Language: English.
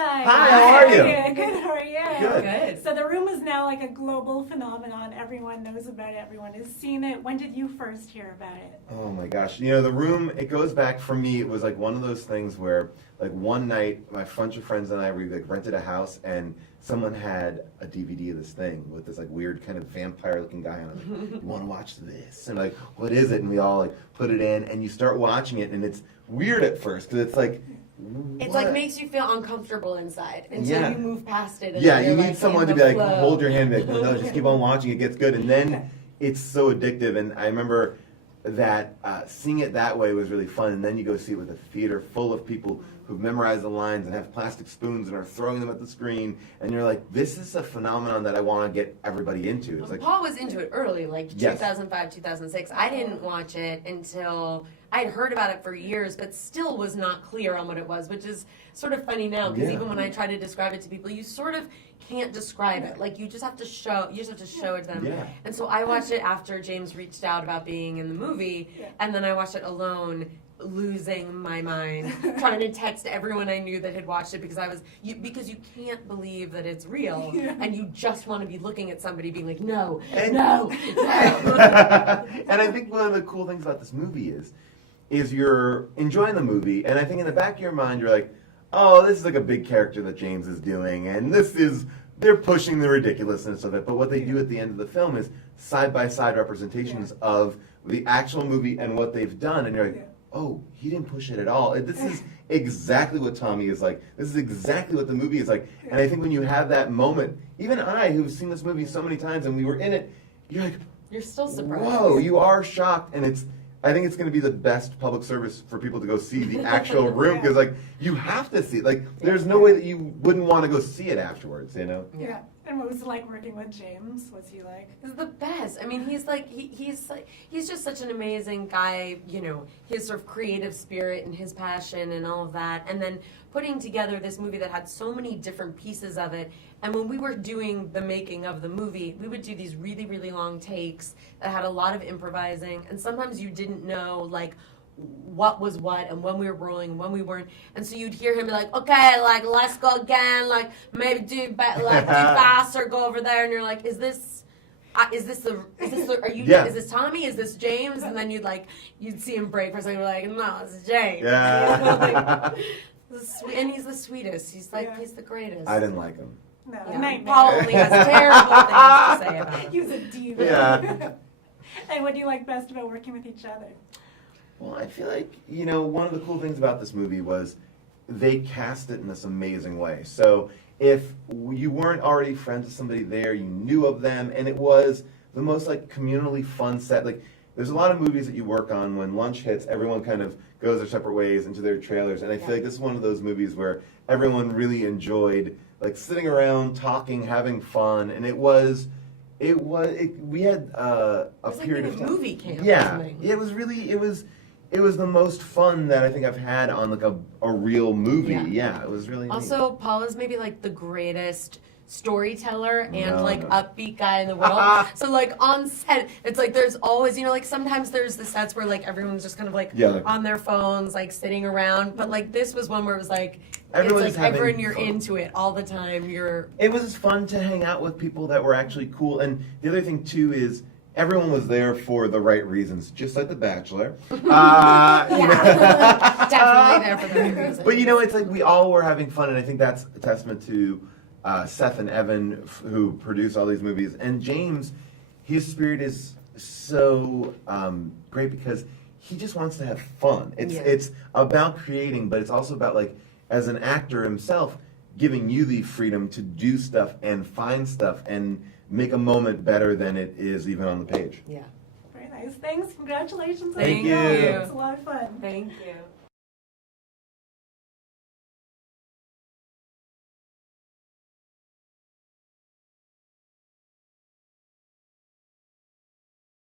guys. Hi, how are you? Good, how are you? Good. So The Room is now like a global phenomenon. Everyone knows about it. Everyone has seen it. When did you first hear about it? Oh my gosh. The Room, it goes back for me, it was like one of those things where like one night my bunch of friends and I, we like rented a house and someone had a DVD of this thing with this like weird kind of vampire looking guy on it. Like, you want to watch this? And like, what is it? And we all like put it in and you start watching it and it's weird at first because it's like, it's like makes you feel uncomfortable inside until you move past it. And yeah, you you're, need someone to be like, flow. hold your hand and be like, no, just keep on watching, it gets good. And then it's so addictive. And I remember that seeing it that way was really fun. And then you go see it with a theater full of people who've memorized the lines and have plastic spoons and are throwing them at the screen. And you're like, this is a phenomenon that I want to get everybody into. It's like, Paul was into it early, like 2005, 2006. I didn't watch it until I'd heard about it for years, but still was not clear on what it was, which is sort of funny now because even when I try to describe it to people, you sort of can't describe it. Like you just have to show it to them. Yeah. And so I watched it after James reached out about being in the movie, and then I watched it alone, losing my mind, trying to text everyone I knew that had watched it because because you can't believe that it's real, and you just want to be looking at somebody being like, no. And I think one of the cool things about this movie is you're enjoying the movie, and I think in the back of your mind you're like, oh, this is like a big character that James is doing, and they're pushing the ridiculousness of it, but what they do at the end of the film is side-by-side representations of the actual movie and what they've done, and you're like, oh, he didn't push it at all. This is exactly what Tommy is like. This is exactly what the movie is like. And I think when you have that moment, even I, who've seen this movie so many times and we were in it, you're like, you're still surprised. Whoa, you are shocked, and I think it's going to be the best public service for people to go see the actual Room because, like, you have to see it. Like, there's no way that you wouldn't want to go see it afterwards, you know? Yeah. And what was it like working with James? What's he like? He's the best. I mean, he's just such an amazing guy, you know, his sort of creative spirit and his passion and all of that. And then putting together this movie that had so many different pieces of it. And when we were doing the making of the movie, we would do these really, really long takes that had a lot of improvising. And sometimes you didn't know, like, what was what and when we were rolling and when we weren't, and so you'd hear him be like, okay, like, let's go again, like, maybe do faster, go over there, and you're like, is this is this Tommy, is this James? And then you'd see him break for a second, you're like, no, it's James. And he's the sweetest, he's the greatest. I didn't like him. No, Paul only has terrible things to say about him. He was a diva. Yeah. And what do you like best about working with each other? Well, I feel like, one of the cool things about this movie was they cast it in this amazing way. So if you weren't already friends with somebody there, you knew of them, and it was the most, like, communally fun set. Like, there's a lot of movies that you work on when lunch hits, everyone kind of goes their separate ways into their trailers, and I feel like this is one of those movies where everyone really enjoyed, like, sitting around, talking, having fun, and we had a period of time. Movie camp. Yeah, it was the most fun that I think I've had on like a real movie. Yeah, it was really also neat. Paul is maybe like the greatest storyteller and like upbeat guy in the world. So like on set, it's like there's always, like sometimes there's the sets where like everyone's just kind of like on their phones, like sitting around. But like this was one where it was like everyone you're into it all the time. It was fun to hang out with people that were actually cool. And the other thing too is everyone was there for the right reasons, just like The Bachelor. Definitely there for the right reasons. But it's like we all were having fun, and I think that's a testament to Seth and Evan, who produce all these movies. And James, his spirit is so great because he just wants to have fun. It's about creating, but it's also about, like, as an actor himself, giving you the freedom to do stuff and find stuff and make a moment better than it is even on the page. Yeah. Very nice. Thanks. Congratulations. Thank you. It's a lot of fun. Thank you.